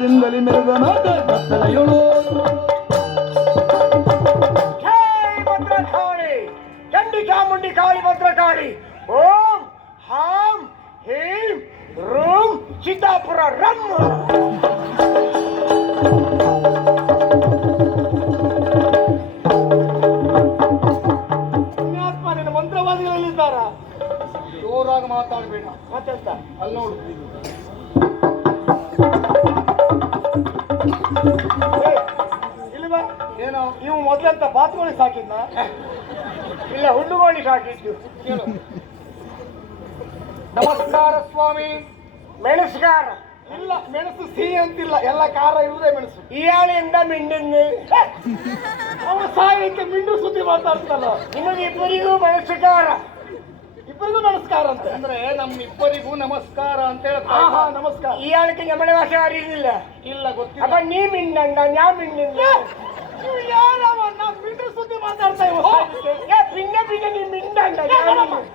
ದಿಂದಲಿ ಮೆರೆದ ನಾಟ ಕತ್ತಲೆಯೊಳು ಜೈ ಭದ್ರಕಾಳಿ ಚಂಡಿ ಚಾಮುಂಡಿ ಕಾಳಿ ಭದ್ರಕಾಳಿ ಓಂ ಹಾಂ ಹೀಂ room Siddapura rum ಪುಣ್ಯಾತ್ಮನ ಮಂತ್ರವಾದಿಗಳಲ್ಲಿದ್ದಾರ ಜೋರಾಗಿ ಮಾತಾಡಬೇಡ ಮತ್ತೆಂತ ಅಲ್ಲಿ ನೋಡು ಏನೋ ನೀವು ಮೊದಲಂತ ಬಾತುಕೋಳಿ ಸಾಕಿದ್ನ ಇಲ್ಲ ಹುಣ್ಣುಗೋಳಿ ಸಾಕಿದ್ದು ನಮಸ್ಕಾರ ಸ್ವಾಮಿ ಮೆಣಸ್ಕಾರ ಇಲ್ಲ ಮೆಣಸು ಸಿಹಿ ಅಂತಿಲ್ಲ ಎಲ್ಲ ಖಾರ ಇರುವುದೇ ಮೆಣಸು ಇಯಾಳಿಂದ ಮಿಂಡಿಂದು ಅವನು ಸಾಯಕ್ಕೆ ಮಿಂಡು ಸುದ್ದಿ ಮಾತಾಡ್ತಲ್ಲ ನಿಮಗೆ ಇಬ್ಬರಿಗೂ ಮೆಣಸುಕಾರ ಇಬ್ಬರಿಗೂ ನಮಸ್ಕಾರ ಅಂತ ಅಂದ್ರೆ ನಮ್ಮಿಬ್ಬರಿಗೂ ನಮಸ್ಕಾರ ಅಂತ ಹೇಳ್ತಾರೆ ನಮಸ್ಕಾರ ಈ ಆಳಕ್ಕೆ ನಮ್ಮನೆ ಭಾಷೆ ಅರಿಯಿಲ್ಲ ಇಲ್ಲ ಗೊತ್ತಿಲ್ಲ ಅಪ್ಪ ನೀ ಮಿಂಡಂಗ ನಾ ಮಿಂಡಿಂದ ಮಿಂಡು ಸುದ್ದಿ ಮಾತಾಡ್ತಾ ಪಿಂಡ ಪಿಂಡ ನೀ ಮಿಂಡಂಗ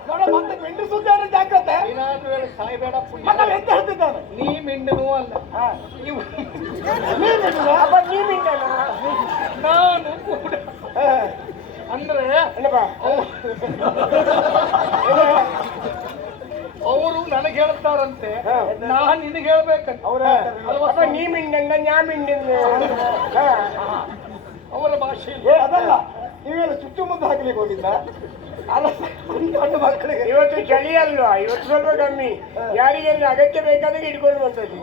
ನೋಡ ಮತ್ತೆ ಮಿಂಡು ಸುದ್ದಿ ಅನ್ನೋ ಜಾಗ್ರತೆ ಸಾಯ್ಬೇಡ ಎಂತ ಹೇಳ್ತಿದ್ದಾನೆ ನೀ ಮಿಂಡನು ಅಲ್ಲ ನೀ ಅಪ್ಪ ನೀ ಮಿಂಡನ ನಾನು ಕೂಡ ಅಂದ್ರೆ ಅವರು ನನಗೆ ಹೇಳ್ತಾರಂತೆ ನಾನ್ ನಿನಗೆ ಹೇಳ್ಬೇಕಂತ ಅವ್ರ ನೀ ಮಿಂಡಂಗ ನಾ ಮಿಂಡಿಂದ ಅವರ ಭಾಷೆ ಅದಲ್ಲ ನೀವೇನು ಚುಚ್ಚುಮುದ್ದು ಹಾಕ್ಲಿಕ್ಕೆ ಹೋಗಿದ್ದ ಗಂಡು ಮಕ್ಕಳಿಗೆ ಇವತ್ತು ಚಳಿ ಅಲ್ವಾ ಇವತ್ತು ಸ್ವಲ್ಪ ಕಮ್ಮಿ ಯಾರಿಗೆಲ್ಲ ಅಗತ್ಯ ಬೇಕಾದಾಗ ಇಟ್ಕೊಂಡು ಬಂದದ್ದು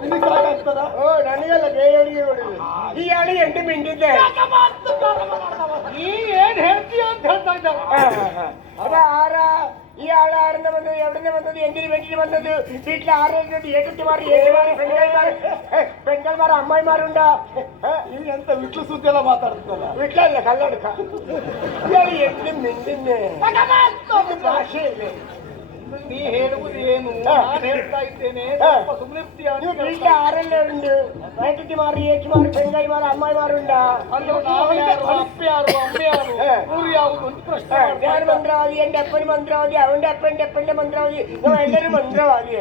ಓ ನನಗಲ್ಲ ಬೇರೆಯವರಿಗೆ ನೋಡಿದ್ರು ಈ ಆಳಿ ಎಂಟು ಮಿಂಡಿದ್ದೆ ನೀ ಏನ್ ಹೇಳ್ತೀಯ ಅಂತ ಹೇಳ್ತಾ ಇದ್ದ ಅದ ಆರ ಈ ಆಳ ಆರನೇ ಬಂದದ್ದು ಎರಡನೇ ಬಂದದ್ದು ಎಂಜಿನ ಬೆಂಚಿನ ಬಂದದ್ದು ಸೀಟ್ಲ ಆರನೇ ಏಟು ಮಾರಿ ಬೆಂಗಲ್ ಮಾರ ಅಮ್ಮಾಯಿ ಮಾರುಂಡ ಇವ್ ಎಂತ ವಿಟ್ಲು ಸುದ್ದಿ ಎಲ್ಲ ಮಾತಾಡ್ತಲ್ಲ ವಿಟ್ಲ ಇಲ್ಲ ಕಲ್ಲಡ್ಕ ಎಂಟು ಮಿಂಡಿನ್ನೆ ಭಾಷೆ ಇಲ್ಲ ನೀ ಹೇಳುವುದು ಏನು ನಾನು ಹೇಳ್ತಾ ಇದ್ದೇನೆ ಸುಮ್ಮನೆ ಆರಲ್ಲೇ ಉಂಟು ಬೆಂಕಿ ಮಾರು ಏಚು ಮಾರು ಬೆಂಗಾಯಿ ಮಾರು ಅಮ್ಮಾಯಿ ಮಾರುಂಡ ಅಪ್ಪ ಯಾರು ಅಮ್ಮ ಯಾರು ಊರು ಯಾವುದು ಅಂತ ಪ್ರಶ್ನೆ ಯಾರು ಮಂತ್ರವಾದಿ ಎಂಟು ಅಪ್ಪನ ಮಂತ್ರವಾದಿ ಅವನ ಅಪ್ಪಂಡೆ ಮಂತ್ರವಾದಿ ನಾವು ಎಲ್ಲರೂ ಮಂತ್ರವಾದಿ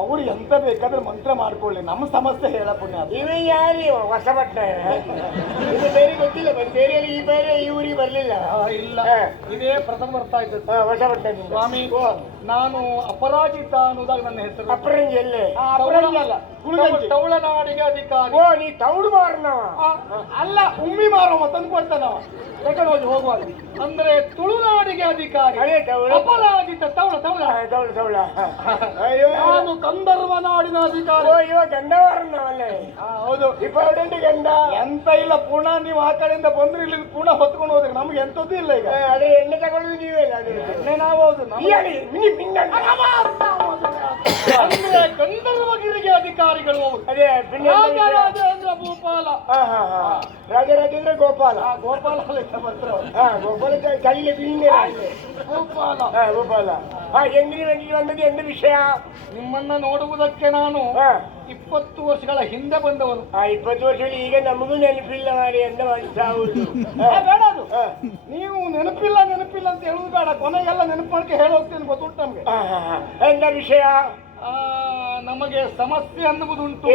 ಅವ್ರು ಎಂತ ಬೇಕಾದ್ರೆ ಮಂತ್ರ ಮಾಡ್ಕೊಳ್ಳಿ ನಮ್ಮ ಸಮಸ್ಯೆ ಹೇಳ ಪುಣ್ಯ ಇವೇ ಯಾರು ಹೊಸ ಬಟ್ಟೆ ಇದು ಬೇರೆ ಗೊತ್ತಿಲ್ಲ ಬೇರೆ ಈ ಬೇರೆ ಈ ಊರಿಗೆ ಬರ್ಲಿಲ್ಲ ಇಲ್ಲ ಇದೇ ಪ್ರಥಮ ಬರ್ತಾ ಇದ್ದದ್ದು ಹೊಸ ಬಟ್ಟೆ ಸ್ವಾಮಿ ನಾನು ಅಪರಾಜಿತ ಅನ್ನೋದಾಗ ನನ್ನ ಹೆಸರು ಅಪರಂಜಿ ಎಲ್ಲೇ ತೌಳನಾಡಿಗೆ ಅಧಿಕಾರಿ ಓ ನೀ ತೌಳು ಮಾರನವ ಅಲ್ಲ ಉಮ್ಮಿ ಮಾರವ ತಂದು ಕೊಡ್ತಾನವ ತಗೊಂಡು ಹೋಗಿ ಹೋಗುವಾಗ ಅಂದ್ರೆ ತುಳುನಾಡಿಗೆ ಅಧಿಕಾರಿ ಅಪರಾಜಿತ ತೌಳ ತೌಳ ತೌಳ ತೌಳ ಅಯ್ಯೋ ನಾನು ಗಂಧರ್ವ ನಾಡಿನ ಅಧಿಕಾರಿ ಇವ ಗಂಧವಾರನವಲ್ಲೇ ಹೌದು ಇಪ್ಪತ್ತು ಗಂಧ ಎಂತ ಇಲ್ಲ ಪುನಃ ನೀವು ಆ ಕಡೆಯಿಂದ ಬಂದ್ರೆ ಇಲ್ಲಿ ಪುನಃ ಹೊತ್ಕೊಂಡು ಹೋದ್ರೆ ನಮ್ಗೆ ಎಂತದ್ದು ಇಲ್ಲ ಈಗ ಅದೇ ಎಣ್ಣೆ ತಗೊಳ್ಳೋದು ನೀವೇ ಎಣ್ಣೆ ನಾವು ಹೌದು ಅಂದ್ರೆ ಗಂಧರ್ವಗಿರಿಗೆ ಅಧಿಕಾರಿಗಳು ಅದೇ ರಾಜರಾಜೇಂದ್ರ ಭೂಪಾಲ ರಾಜರಾಜೇಂದ್ರ ಗೋಪಾಲ ಗೋಪಾಲ ಗೋಪಾಲ ಕೈಲಿ ಬೀಂಗೆ ಗೋಪಾಲ ಗೋಪಾಲ ಎಂದಿನ ಬಂದದ್ದು ಎಂದ ವಿಷಯ ನಿಮ್ಮನ್ನ ನೋಡುವುದಕ್ಕೆ ನಾನು 20 ವರ್ಷಗಳ ಹಿಂದೆ ಬಂದವನು 20 ವರ್ಷಗಳು ಈಗ ನಮಗೂ ನೆನಪಿಲ್ಲ ಮಾಡಿ ಎಂದ ಮಾಡಿಸಾವುದು ಬೇಡ ಅದು ನೀವು ನೆನಪಿಲ್ಲ ನೆನಪಿಲ್ಲ ಅಂತ ಹೇಳುದು ಬೇಡ ಕೊನೆಗೆಲ್ಲ ನೆನಪು ಮಾಡ್ಕೆ ಹೇಳೋಗ್ತೇನೆ ಗೊತ್ತುಂಟು ನಮ್ಗೆ ಎಂದ ವಿಷಯ ನಮಗೆ ಸಮಸ್ಯೆ ಅನ್ನುವುದುಂಟು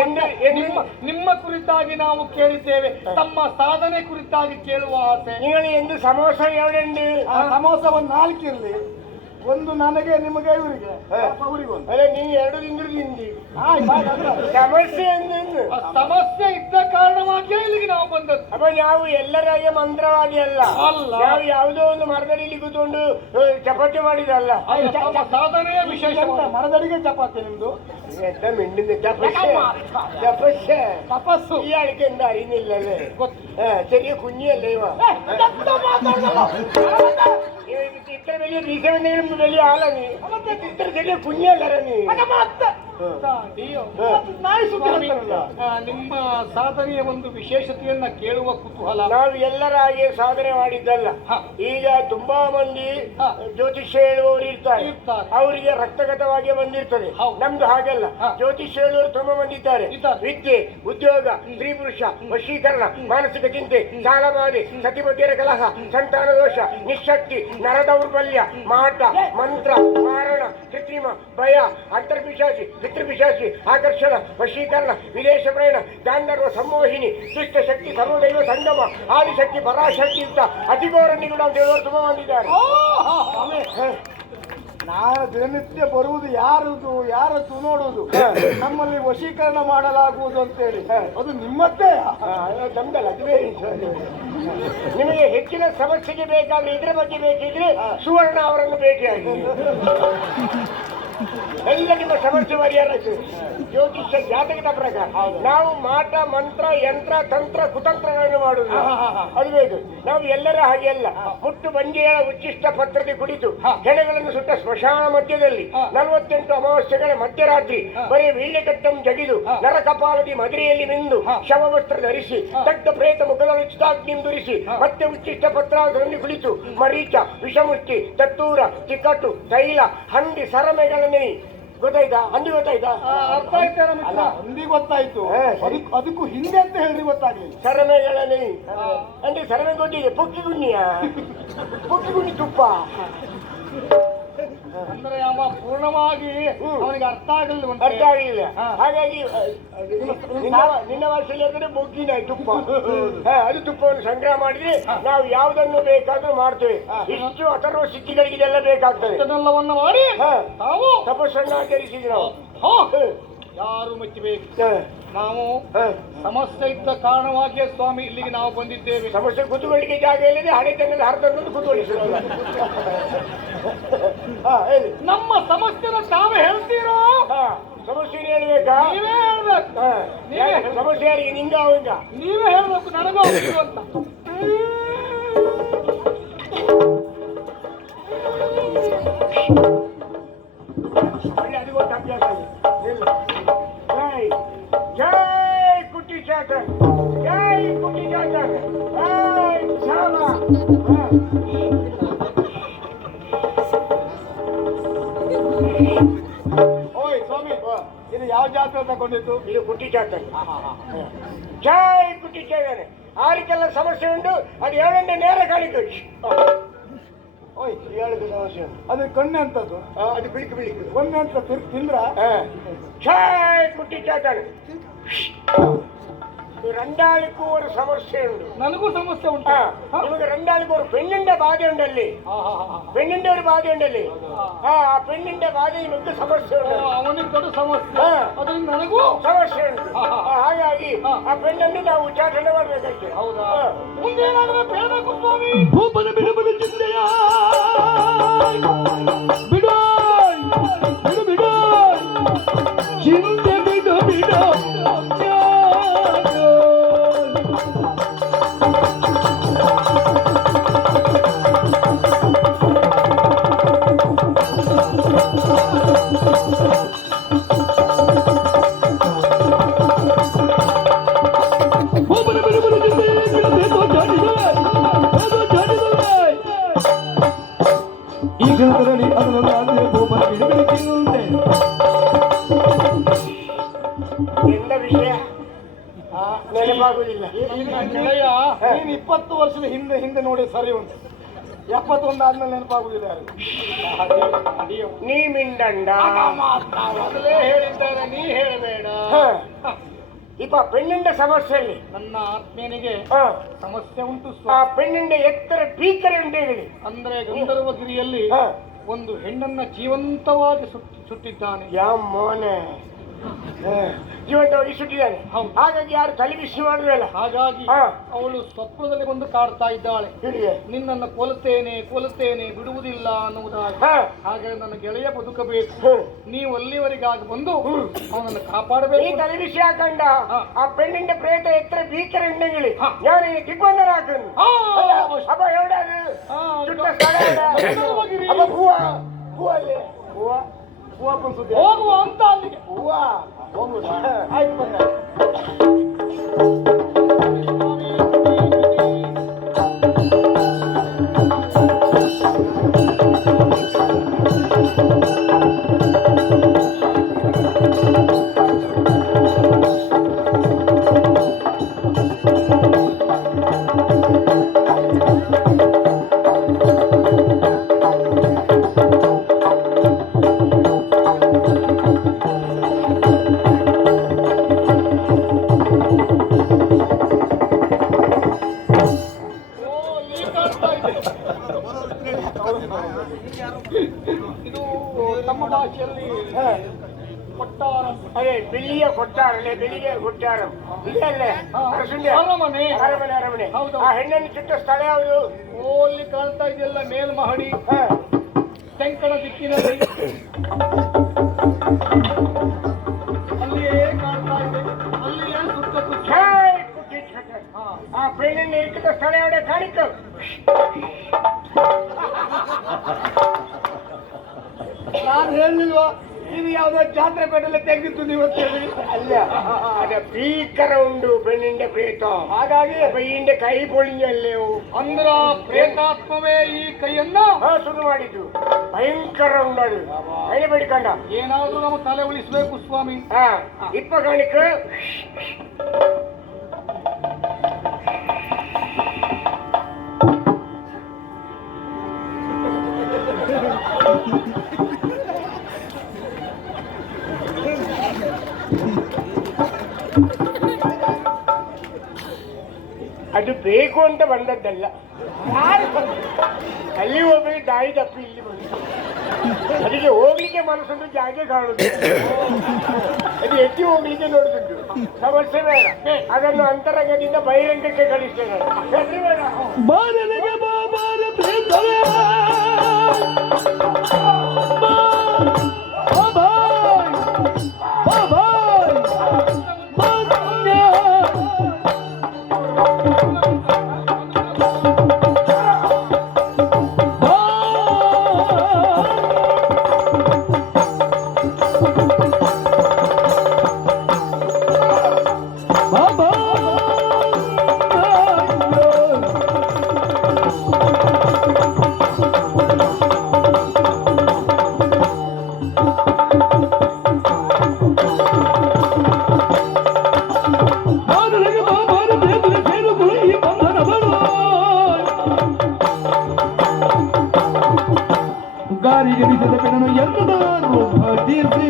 ನಿಮ್ಮ ಕುರಿತಾಗಿ ನಾವು ಕೇಳಿದ್ದೇವೆ ತಮ್ಮ ಸಾಧನೆ ಕುರಿತಾಗಿ ಕೇಳುವ ಆಸೆ ನೀವು ಎಂದು ಸಮೋಸ ಎರಡೆಂಡು ಸಮೋಸ ಒಂದು 4 ಇರಲಿ ಒಂದು ನನಗೆ ನಿಮಗೆ ಇವರಿಗೆ ಅದೇ ನೀವು 2 ತಿಂಗಳು ತಿಂದಿ ಸಮಸ್ಯೆ ಸಮಸ್ಯೆ ಇದ್ದ ಕಾರಣವಾಗಿ ಇಲ್ಲಿಗೆ ನಾವು ಬಂದದ್ದು ಅಪ್ಪ ನಾವು ಎಲ್ಲರಾಗೆ ಮಂತ್ರವಾದಿ ಅಲ್ಲ ನಾವು ಯಾವುದೋ ಒಂದು ಮರದಡಿಯಲ್ಲಿ ಕೂತ್ಕೊಂಡು ಚಪಾತಿ ಮಾಡಿದಲ್ಲ ಸಾಧನೆಯ ವಿಶೇಷ ಮರದಡಿಗೆ ಚಪಾತಿ ನಿಮ್ದು ಮಿಂಡಿನ ತಪಸ್ಸೆ ತಪಸ್ಸು ಈ ಅಡಿಕೆಯಿಂದ ಅರಿನಿಲ್ಲವೇ ಸರಿಯ ಕುഞ്ഞിಯಲ್ಲ ಇವ ಇತರ ಬೆಲೆ ಬೀಜ ಬೆಲೆ ಆಲ ನೀ ಇತರ ಸರಿಯ ಕುഞ്ഞിಯಲ್ಲ ನೀ ನಾಯಿ ಸುದ್ದಿ ಹೇಳ್ತಾರಲ್ಲ. ನಿಮ್ಮ ಸಾಧನೆಯ ಒಂದು ವಿಶೇಷತೆಯನ್ನ ಕೇಳುವ ಕುತೂಹಲ. ನಾವು ಎಲ್ಲರ ಹಾಗೆ ಸಾಧನೆ ಮಾಡಿದ್ದಲ್ಲ. ಈಗ ತುಂಬಾ ಮಂದಿ ಜ್ಯೋತಿಷ್ಯ ಹೇಳುವವರು ಇರ್ತಾರೆ, ಅವರಿಗೆ ರಕ್ತಗತವಾಗಿ ಬಂದಿರ್ತದೆ. ನಮ್ದು ಹಾಗಲ್ಲ. ಜ್ಯೋತಿಷ್ಯ ಹೇಳುವವರು ತುಂಬಾ ಮಂದಿ ಇದ್ದಾರೆ. ವಿದ್ಯೆ, ಉದ್ಯೋಗ, ಸ್ತ್ರೀ ಪುರುಷ ವಶೀಕರಣ, ಮಾನಸಿಕ ಚಿಂತೆ, ಸಾಲಬಾಧೆ, ಸತಿಪತಿಯರ ಕಲಹ, ಸಂತಾನ ದೋಷ, ನಿಶಕ್ತಿ, ನರ ದೌರ್ಬಲ್ಯ, ಮಾಟ, ಮಂತ್ರ, ಮಾರಣ, ಕೃತ್ರಿಮ, ಭಯ, ಅಂತರ್ಪಿಶಾಚಿ, ಪಿತೃಪಿಶಾಚಿ, ಆಕರ್ಷಣ, ವಶೀಕರಣ, ವಿದೇಶ ಪ್ರಯಾಣ, ಗಾಂಧರ್ವ ಸಂಮೋಹಿನಿ, ದುಷ್ಟ ಶಕ್ತಿ, ಸರ್ವದೈವ ಸಂಗಮ, ಆದಿಶಕ್ತಿ, ಪರಾಶಕ್ತಿಯುಕ್ತ, ಅತಿಘೋರ ನಿಗುಣ ಅಂತ ಹೇಳುವರು ತುಂಬಾ ಬಂದಿದ್ದಾರೆ. ನಾನು ದಿನನಿತ್ಯ ಬರುವುದು ಯಾರದ್ದು ನೋಡುವುದು, ನಮ್ಮಲ್ಲಿ ವಶೀಕರಣ ಮಾಡಲಾಗುವುದು ಅಂತೇಳಿ. ಅದು ನಿಮ್ಮದ್ದೇ ನಮ್ದಲ್ಲ, ಅದುವೇ. ನಿಮಗೆ ಹೆಚ್ಚಿನ ಸಮಸ್ಯೆಗೆ ಬೇಕಾದ್ರೆ ಇದ್ರ ಬಗ್ಗೆ ಬೇಕಿದ್ರೆ ಸುವರ್ಣ ಅವರನ್ನು ಭೇಟಿಯಾಗಿ ಎಲ್ಲ ನಿಮ್ಮ ಸಮಸ್ಯೆ ಪರಿಹಾರ. ಜ್ಯೋತಿಷ್ಯ ಜಾತಕದ ಪ್ರಕಾರ ನಾವು ಮಾಟ, ಮಂತ್ರ, ಯಂತ್ರ, ತಂತ್ರ, ಕುತಂತ್ರಗಳನ್ನು ಮಾಡುವುದು. ಅದು ಬೇಕು. ನಾವು ಎಲ್ಲರ ಹಾಗೆ ಅಲ್ಲ. ಮುಟ್ಟು ಬಂಜೆಯ ಉಚ್ಚಿಷ್ಟ ಪತ್ರತೆ ಕುಡಿತು ಹೆಣಗಳನ್ನು ಸುಟ್ಟ ಸ್ಮಶಾನ ಮಧ್ಯದಲ್ಲಿ 48 ಅಮಾವಾಸ್ಯೆಗಳ ಮಧ್ಯರಾತ್ರಿ ಬರೀ ವೀಳ್ಯಕಟ್ಟಂ ಜಗಿದು ನರ ಕಪಾಲದಿ ಮದುರೆಯಲ್ಲಿ ಮಿಂದು ಶವವಸ್ತ್ರ ಧರಿಸಿ ದಗ್ಧ ಪ್ರೇತ ಮುಖದಲ್ಲಿ ಚಿತಾಗ್ನಿಂದುರಿಸಿ ಮತ್ತೆ ಉಚ್ಚಿಷ್ಟ ಪತ್ರಾದಲ್ಲಿ ಕುಳಿತು ಮರೀಚ, ವಿಷಮುಷ್ಟಿ, ತತ್ತೂರ, ಚಿಕ್ಕಟ್ಟು, ತೈಲ, ಹಂದಿ, ಸರಮೆಗಳ ಗೊತ್ತಾಯ್ತಾ? ಹಂದಿ ಗೊತ್ತಾಯ್ತಾ? ಅರ್ಥ ಆಯ್ತಾ? ಹಂದಿ ಗೊತ್ತಾಯ್ತು. ಅದಕ್ಕೂ ಹಿಂದೆ ಅಂತ ಹೇಳ್ರಿ ಗೊತ್ತಾಗ್ಲಿಲ್ಲ. ಸರಮೆಗಳಲ್ಲಿ ಅಂದ್ರೆ ಸರಮೆ ಗೊತ್ತಿದೆ. ಪುಕ್ಕಿ ಗುಣ್ಣಿ ತುಪ್ಪ ಅಂದ್ರೆ ಅವ ಪೂರ್ಣವಾಗಿ ಅವನಿಗೆ ಅರ್ಥ ಆಗಲಿಲ್ಲ. ಹಾಗಾಗಿ ನಿನ್ನ ಭಾಷೆಯಲ್ಲಿ ಅಂದ್ರೆ ಬೊಗ್ಗಿನ ತುಪ್ಪ. ಅದು ತುಪ್ಪವನ್ನು ಸಂಗ್ರಹ ಮಾಡಿದ್ರೆ ನಾವು ಯಾವುದನ್ನು ಬೇಕಾದ್ರೂ ಮಾಡ್ತೇವೆ. ಇಷ್ಟು ಅಥರ್ವ ಸಿದ್ಧಿಗಳಿಗೆ ಇದೆಲ್ಲ ಬೇಕಾಗ್ತದೆ. ಇದನ್ನೆಲ್ಲವನ್ನು ಮಾಡಿ ನಾವು ತಪಸ್ಸನ್ನು ಆಚರಿಸಿದ್ವಿ ನಾವು. ಯಾರು ಮೆಚ್ಚಬೇಕು. ನಾವು ಸಮಸ್ಯೆ ಇದ್ದ ಕಾರಣವಾಗಿಯೇ ಸ್ವಾಮಿ ಇಲ್ಲಿಗೆ ನಾವು ಬಂದಿದ್ದೇವೆ. ಸಮಸ್ಯೆ ಕುತುಕೊಳ್ಳಿಕ್ಕೆ ಜಾಗ ಇಲ್ಲದೆ ಹಣೆ ತನ್ನದು ಹರಿದನ್ನು ಕುತುಕೊಳಿಸಿರೋಲ್ಲ. ನಮ್ಮ ಸಮಸ್ಯೆನ ತಾವೇ ಹೇಳ್ತೀರೋ? ಸಮಸ್ಯೆ ಹೇಳ್ಬೇಕಾ? ನೀವೇ ಹೇಳ್ಬೇಕು. ಸಮಸ್ಯೆ ಯಾರಿಗೆ? ನಿಂಗ ಅವಂಗ? ನೀವೇ ಹೇಳ್ಬೇಕು. ನನಗೂ ಅಂತ ಅದು ಗೊತ್ತ ಅಭ್ಯಾಸ. ಜೈ ಕುಟ್ಟಿ ಚಾಕರ್, ಜೈ ಕುಟ್ಟಿ ಚಾಕರ್, ಜೈ ಶಾಮ. ಓಯ್ ಸ್ವಾಮಿ, ಇದು ಯಾವ ಜಾತ್ರೆ ತಗೊಂಡಿತ್ತು? ಇದು ಕುಟ್ಟಿ ಚಾಕರ್. ಜೈ ಕುಟ್ಟಿ ಚಾಕರ್. ಆರಿಗೆಲ್ಲ ಸಮಸ್ಯೆ ಉಂಟು. ಅದು ಏಳಂಡೆ ನೇರ ಕಾಣಿತು. ಓಯ್, ಏಳಕ್ಕೆ ಸಮಸ್ಯೆ ಉಂಟು. ಅದು ಕಣ್ಣೆ ಅಂತದ್ದು. ಅದು ಬಿಳಿಕು ಕಣ್ಣೆ ಅಂತ ತಿಂದ್ರ ಚಾಯ್ ಕುಟ್ಟಿ ಚಾಕರ್. ರಂಡಾಳಿಗೂ ಒಂದು ಸಮಸ್ಯೆ ಉಂಟು. ನನಗೂ ಸಮಸ್ಯೆ ಉಂಟು. ನಿಮಗೆ ರಂಡಾಳಿಗೂ ಒಂದು ಪೆಣ್ಣಿಂದ ಬಾಧೆ ಉಂಟಲ್ಲಿ. ಪೆಣ್ಣಿಂದ ಒಂದು ಬಾಧೆ ಉಂಟಲ್ಲಿ. ಆ ಪೆಣ್ಣಿಂದ ಬಾಧೆ ನಿಮಗೆ ಸಮಸ್ಯೆ ಉಂಟು. ಅವನಿಗೆ ದೊಡ್ಡ ಸಮಸ್ಯೆ. ಅದರಿಂದ ನನಗೂ ಸಮಸ್ಯೆ ಉಂಟು. ಹಾಗಾಗಿ ಆ ಪೆಣ್ಣನ್ನು ನಾವು ಉಚ್ಚಾಟನೆ ಮಾಡಬೇಕಾಗ್ತದೆ. ಹೌದಾ? ಮುಂದೇನಾಗಬೇಕು ಹೇಳ್ಬೇಕು ಸ್ವಾಮಿ. ಭೂಪನ ಬಿಡುಬಡು ಚಿಂತೆಯ ಬಿಡು ಚಿಂತೆ ಬಿಡು ಈ ಕ್ಷಣದಲ್ಲಿ ಅದನ್ನು ಭೂಪನ ಬಿಡುಗಡೆ ಎಂದ ವಿಷಯ ನೆನಪಾಗುವುದಿಲ್ಲ. ಗೆಳೆಯ, ನೀನು 20 ವರ್ಷದ ಹಿಂದೆ ನೋಡಿ ಸರಿ ಉಂಟು. 71 ಆದ್ಮೇಲೆ ನೆನಪಾಗುದಿಲ್ಲ. ನೀ ಮಿಂಡಂಡ ಮೊದಲೇ ಹೇಳಿದ್ದಾರೆ, ನೀ ಹೇಳಬೇಡ. ಇಪ್ಪ ಪೆಣ್ಣಿಂಡ ಸಮಸ್ಯೆಯಲ್ಲಿ ನನ್ನ ಆತ್ಮೀಯನಿಗೆ ಸಮಸ್ಯೆ ಉಂಟು. ಆ ಪೆಣ್ಣಿಂಡ ಎತ್ತರ ಭೀಕರ ಉಂಟು ಹೇಳಿ. ಅಂದ್ರೆ ಗಂಧರ್ವಗಿರಿಯಲ್ಲಿ ಒಂದು ಹೆಣ್ಣನ್ನ ಜೀವಂತವಾಗಿ ಸುಟ್ಟಿದ್ದಾನೆ. ಯಾವ ಮೋನೆ ಜೀವಂತವಾಗಿ ಸುಟ್ಟಿದ್ದಾನೆ. ಹಾಗಾಗಿ ಯಾರು ತಲೆ ಬಿಸಿ ಮಾಡುದಿಲ್ಲ. ಹಾಗಾಗಿ ಅವಳು ಸ್ವಪ್ನದಲ್ಲಿ ಬಂದು ಕಾಡ್ತಾ ಇದ್ದಾಳೆ, ನಿನ್ನನ್ನು ಕೊಲ್ಲುತ್ತೇನೆ ಬಿಡುವುದಿಲ್ಲ ಅನ್ನುವುದಾಗಿ. ಹಾಗಾಗಿ ನನ್ನ ಗೆಳೆಯ ಬದುಕಬೇಕು, ನೀವು ಅಲ್ಲಿವರೆಗಾಗಿ ಬಂದು ಅವನನ್ನು ಕಾಪಾಡಬೇಕು. ತಲೆ ಬಿಸಿ ಹಾಕಂಡ ಆ ಪೆಣ್ಣಿಂದ ಪ್ರೇತ ಎತ್ತರ ಭೀಕರ ಹೆಣ್ಣೆಂಗಿಳಿ ಯಾರು ದಿಗ್ಬಂಧನ ಹಾಕಂಡು ಅಪ್ಪ ಎವಡಾದು ಹೂವ ಹೂವ ಅಲ್ಲಿ ಹೂವ ಹೂವಪ್ಪನ ಸುದ್ದಿ ಹೋಗುವ ಅಂತ ಅಲ್ಲಿಗೆ. ಹೂವ ಹೋಗುದಾ? ಆಯ್ತು ಬಂದ್ರೆ ಇದು ತಮ್ಮ ಭಾಷೆಯಲ್ಲಿ ಕೊಟ್ಟಾರ. ಅದೇ ಬಿಳಿಯ ಕೊಟ್ಟಾರಲ್ಲೇ ಬೆಳಿಗ್ಗೆ ಕೊಟ್ಟಾರ ಇದಲ್ಲೇ ಅರಮನೆ. ಅರಮನೆ ಅರಮನೆ. ಹೌದು. ಆ ಹೆಣ್ಣನ್ನು ಸುಟ್ಟ ಸ್ಥಳ ಯಾವುದು? ಅಲ್ಲಿ ಕಾಣ್ತಾ ಇದೆಯಲ್ಲ ಮೇಲ್ಮಹಡಿ, ತೆಂಕಣ ದಿಕ್ಕಿನಲ್ಲಿ ಅಲ್ಲಿಯೇ ಕಾಣ್ತಾ ಇದೆ. ಅಲ್ಲಿಯೇ ಸುತ್ತದ್ದು ಆ ಪೆಣ್ಣಿನ ಇರಿಕಿದ ಸ್ಥಳ ಯಾವ್ದೇ ಕಾಣಿತು? ನಾನು ಹೇಳಿಲ್ವಾ ಇದು ಯಾವ್ದೋ ಜಾತ್ರೆ ಪೇಟೆಲ್ಲ ತೆಗೆದಿತ್ತು ನೀವು ಅಂತ ಹೇಳಿ? ಅಲ್ಲ, ಅದ ಭೀಕರ ಉಂಡು ಪೆಣ್ಣಿಂಡೆ ಪ್ರೇತ. ಹಾಗಾಗಿ ಬೈಯಿಂಡೆ ಕೈ ಪೊಳಿಯಲ್ಲೇವು ಅಂದ್ರ ಪ್ರೇತಾತ್ಮವೇ ಈ ಕೈಯನ್ನ ಶುರು ಮಾಡಿದ್ದು. ಭಯಂಕರ ಉಂಡು ಅದು. ಕೈ ಬೇಡಿಕೊಂಡ ಏನಾದ್ರೂ ನಮ್ಮ ತಲೆ ಉಳಿಸ್ಬೇಕು ಸ್ವಾಮಿ. ಇಪ್ಪ ಕಾಣಿಕ ಅದು ಬೇಕು ಅಂತ ಬಂದದ್ದಲ್ಲ. ಅಲ್ಲಿ ಹೋಗ್ಬೇಕು ದಾರಿ ತಪ್ಪಿ ಇಲ್ಲಿ ಬಂದು ಅದಕ್ಕೆ ಹೋಗ್ಲಿಕ್ಕೆ ಮನಸ್ಸೊಂದು ಜಾಗೆ ಕಾಣುದು. ಅದು ಎತ್ತಿ ಹೋಗ್ಲಿಕ್ಕೆ ನೋಡುದುಂಟು. ಸಮಸ್ಯೆ ಬೇಡ, ಅದನ್ನು ಅಂತರಂಗದಿಂದ ಬಹಿರಂಗಕ್ಕೆ ಕಳಿಸ್ತೇನೆ. ಹೆಸರು ಬೇಡ. ಗಾರಿಗೆ ಬಿಸಿದ ಕಣ್ಣನು ಎಂದದಾರು ಭಜಿಸಿ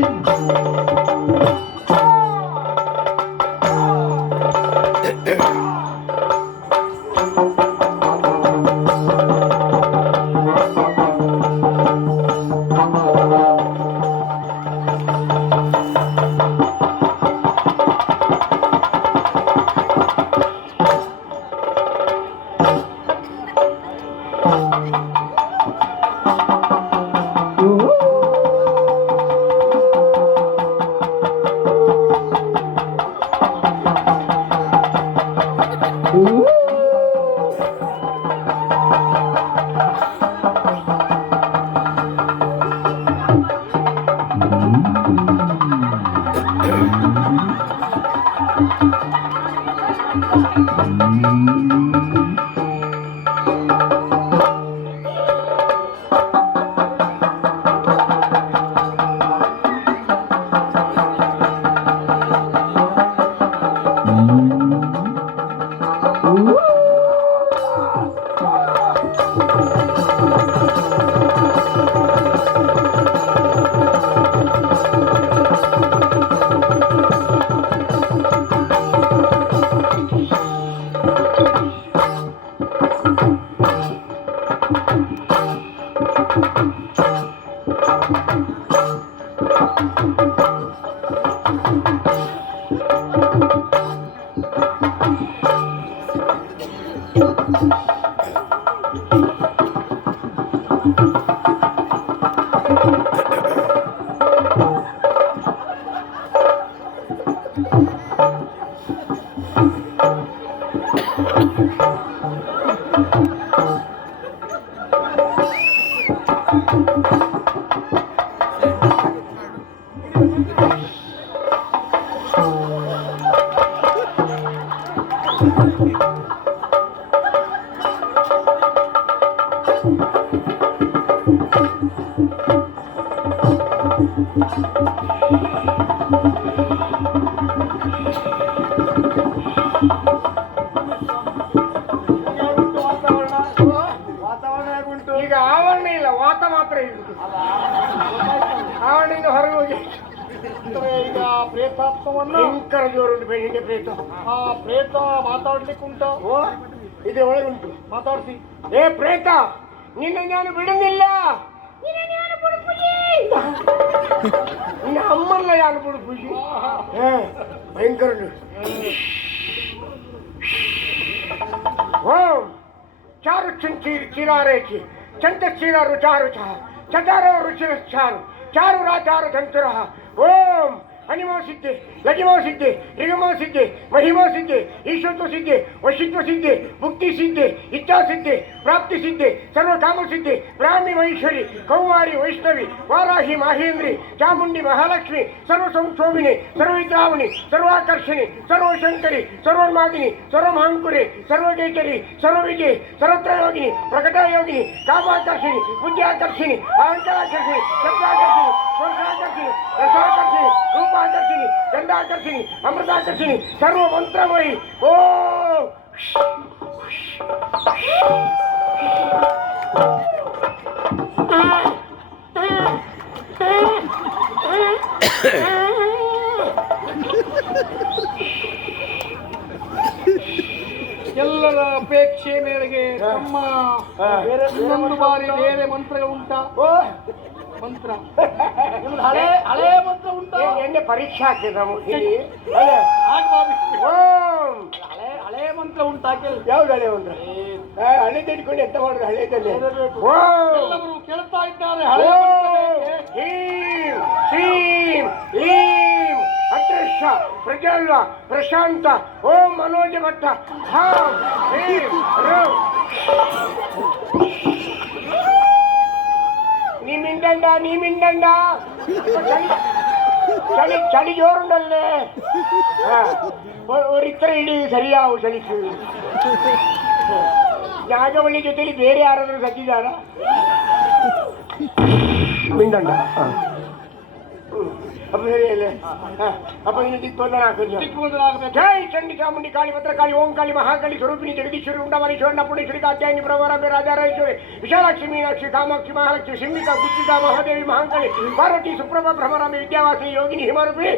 ವಾತಾವರಣ ಹೇಗುಂಟು? ಈಗ ಆವರಣ ಇಲ್ಲ, ವಾತ ಮಾತ್ರ ಇರುವುದು. ಆವರಣದಿಂದ ಹೊರಗೆ ಹೋಗಿ ಈಗ ಪ್ರೇತಾತ್ಮವನ್ನು ಭಯಂಕರ ಜೋರುಂಟು ಬೆಳಿಗ್ಗೆ ಪ್ರೇತ. ಆ ಪ್ರೇತ ಮಾತಾಡ್ಲಿಕ್ಕೆ ಉಂಟು. ಓ ಇದೇ ಒಳಗುಂಟು. ಮಾತಾಡ್ಸಿ. ಏ ಪ್ರೇತ, ನಿನ್ನ ನಾನು ಬಿಡುന്നിಲ್ಲ. ನಿನ್ನ ಅಮ್ಮಲ್ಲ ಯಾರು ಬಿಡು ಪೂಜಿ. ಭಯಂಕರ ಓಂ ಚಾರು ಚಿರಾರೇಚಿ ಚಂತ ಚೀರಾರು ಚಾರು ಚಹ ಚಚಾರೋ ರುಚಿರಚ್ಚಾರು ಚಾರು ರಾಚಾರು ತಂತುರ. ಓಂ ಹನಿಮೋ ಸಿದ್ಧಿ ಲಗಿಮೋ ಸಿದ್ಧಿ ರಿಗಮೋ ಸಿದ್ಧಿ ಮಹಿಮೋ ಸಿದ್ಧಿ ಈಶ್ವತ್ವ ಸಿದ್ಧಿ ವಶಿತ್ವ ಸಿದ್ಧಿ ಮುಕ್ತಿ ಸಿದ್ಧಿ ಇಚ್ಛಾ ಸಿದ್ಧಿ ಪ್ರಾಪ್ತಿ ಸಿದ್ಧಿ ಸರ್ವಕಾಮ ಸಿದ್ಧಿ ಬ್ರಾಹ್ಮಿ ಮಹೇಶ್ವರಿ ಕೌಮಾರಿ ವೈಷ್ಣವಿ ವಾರಾಹಿ ಮಾಹೇಂದ್ರಿ ಚಾಮುಂಡಿ ಮಹಾಲಕ್ಷ್ಮಿ ಸರ್ವ ಸಂಕ್ಷೋಭಿನಿ ಸರ್ವವಿದ್ರಾವಣಿ ಸರ್ವಾಕರ್ಷಣಿ ಸರ್ವಶಂಕರಿ ಸರ್ವನ್ಮಾದಿನಿ ಸರ್ವಮಹಾಂಕುರಿ ಸರ್ವಗೇಚರಿ ಸರ್ವವಿಜಯ ಸರ್ವತ್ರಯೋಗಿನಿ ಪ್ರಕಟಯೋಗಿನಿ ಕಾಮಾಕರ್ಷಿಣಿ ಬುದ್ಧಿಯಾಕರ್ಷಿಣಿ ಅಹಂಕಾರಾಕರ್ಷಿಣಿ ಶಬ್ದಾಕರ್ಷಿಣಿ ಸ್ಪರ್ಶಾಕರ್ಷಿಣಿ ರಸಾಕರ್ಷಿಣಿ ರೂಪಾಕರ್ಷಿಣಿ ಗಂಧಾಕರ್ಷಿಣಿ ಅಮೃತಾಕರ್ಷಿಣಿ ಸರ್ವ ಮಂತ್ರಮಯಿ. ಓ ಎಲ್ಲರ ಅಪೇಕ್ಷೆ ಮೇರೆಗೆ ತಮ್ಮ ಇನ್ನೊಂದು ಬಾರಿ ಬೇರೆ ಮಂತ್ರಗಳುಂಟಾ? ಮಂತ್ರ ನಿಮ್ದು ಹಳೆ ಮಂತ್ರ ಉಂಟಾ? ಎಣ್ಣೆ ಪರೀಕ್ಷೆ ಆಗ್ತದೆ ನಮಗೆ. ಹಳೆ ಮಂತ್ರ ಉಂಟಾ? ಯಾವ್ದು ಹಳೆ ಮಂತ್ರ? ಹಳೆ ತೆಡ್ಕೊಂಡು ಎಂತ ಮಾಡುದು? ಹಳೆದಲ್ಲಿ ಎಲ್ಲರೂ ಕೇಳ್ತಾ ಇದ್ದಾರೆ. ಹಳೆ ಶ್ರೀಂ ಹೀಂ ಅದೃಶ್ಯ ಪ್ರಜಲ್ವ ಪ್ರಶಾಂತ ಓಂ ಮನೋಜ ಭಟ್ಟ ಹಾಂ ಹೀಂ ರೂ. നീ മിണ്ടണ്ട ചളി ചോറുണ്ടല്ലേ? ഒരിത്ര ഇടി ശരിയാവും ചളിക്ക്. നാഗവള്ളി ജೊತೆಲಿ ಬೇರೆ ಯಾರಾದ್ರೂ ಸಜ್ಜಿದಾರ? ಮಿಂಡಂಡ ಅಪ್ಪ ಸರಿಯല്ലേ? ಅಪ್ಪ ಇನ್ನು ದಿಕ್ಬಂಧನ ಹಾಕಿದ್ಯ? ಜೈ ಚಂಡಿ ಚಾಮುಂಡಿ ಕಾಳಿ ಭದ್ರಕಾಳಿ ಓಂ ಕಾಳಿ ಮಹಾಕಾಳಿ ಸ್ವರೂಪಿಣಿ ಜಗದೀಶ್ವರಿ ಉಂಡಮಣಿ ಶಿವಣ್ಣ ಪುಣೇಶ್ವರಿ ಕಾತ್ಯಾಯನಿ ಪ್ರವರಾಂಬೆ ರಾಜರಾಜೇಶ್ವರಿ ವಿಶಾಲಾಕ್ಷಿ ಮೀನಾಕ್ಷಿ ಕಾಮಾಕ್ಷಿ ಮಹಾಲಕ್ಷ್ಮಿ ಸಿಂಹಿಕಾ ಕುಚಿತಾ ಮಹಾದೇವಿ ಮಹಾಂಕಾಳಿ ಪಾರ್ವತಿ ಸುಪ್ರಭಾ ಭ್ರಮರಾಂಬೆ ವಿದ್ಯಾವಾಸಿನಿ ಯೋಗಿನಿ ಹಿಮರೂಪಿಣಿ.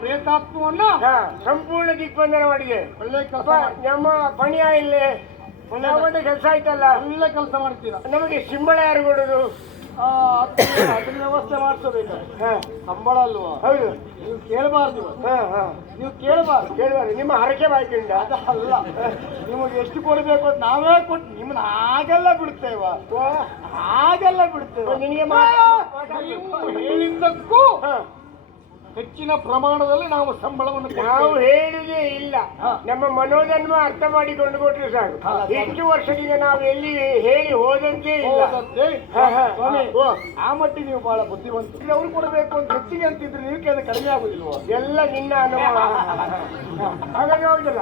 ಪ್ರೇತಾತ್ಮವನ್ನ ಸಂಪೂರ್ಣ ದಿಗ್ಬಂಧನ ಮಾಡಿದೆ. ಒಳ್ಳೆ ಕೆಲಸ ನಮ್ಮ ಪಣಿಯ ಇಲ್ಲಿ ಒಂದು ಕೆಲಸ ಆಯ್ತಲ್ಲ. ಒಳ್ಳೆ ಕೆಲಸ ಮಾಡ್ತೀರಾ. ನಮಗೆ ಸಿಂಬಳ ಯಾರು ಕೊಡುದು? ಅದನ್ನ ವ್ಯವಸ್ಥೆ ಮಾಡಿಸಬೇಕು. ಸಂಬಳ ಅಲ್ವಾ? ಹೌದು. ನೀವು ಕೇಳಬಾರ್ದು. ನೀವು ಕೇಳಬಾರ್ದು. ನಿಮ್ಮ ಹರಕೆ ಬಾಯ್ಕಿಂದ ಅಲ್ಲ. ನಿಮಗೆ ಎಷ್ಟು ಕೊಡಬೇಕು ಅಂತ ನಾವೇ ಕೊಟ್ಟು ನಿಮ್ಮನ್ನ ಹಾಗೆಲ್ಲ ಬಿಡ್ತೇವ, ಹಾಗೆಲ್ಲ ಬಿಡ್ತೇವೆ. ನಿನಗೆ ನೀವು ಹೇಳಿದ್ದಕ್ಕೂ ಹೆಚ್ಚಿನ ಪ್ರಮಾಣದಲ್ಲಿ ನಾವು ಸಂಬಳವನ್ನು ನಾವು ಹೇಳುವುದೇ ಇಲ್ಲ. ನಮ್ಮ ಮನೋಧರ್ಮ ಅರ್ಥ ಮಾಡಿಕೊಂಡು ಕೊಟ್ಟರೆ ಸಾಕು. ಎಷ್ಟು ವರ್ಷದಿಂದ ನಾವು ಎಲ್ಲಿ ಹೇಳಿ ಹೋದಂತೆ ಇಲ್ಲ. ಆ ಮಟ್ಟಿಗೆ ನೀವು ಬಹಳ ಬುದ್ಧಿವಂತ. ಅವ್ರು ಕೊಡಬೇಕು ಅಂತ ಹೆಚ್ಚಿಗೆ ಅಂತಿದ್ರೆ ನೀವು ಕಡಿಮೆ ಆಗುದಿಲ್ವ? ಎಲ್ಲ ನಿನ್ನ ಅನುಭವ. ಹಾಗಾಗಿ ಹೌದಲ್ಲ.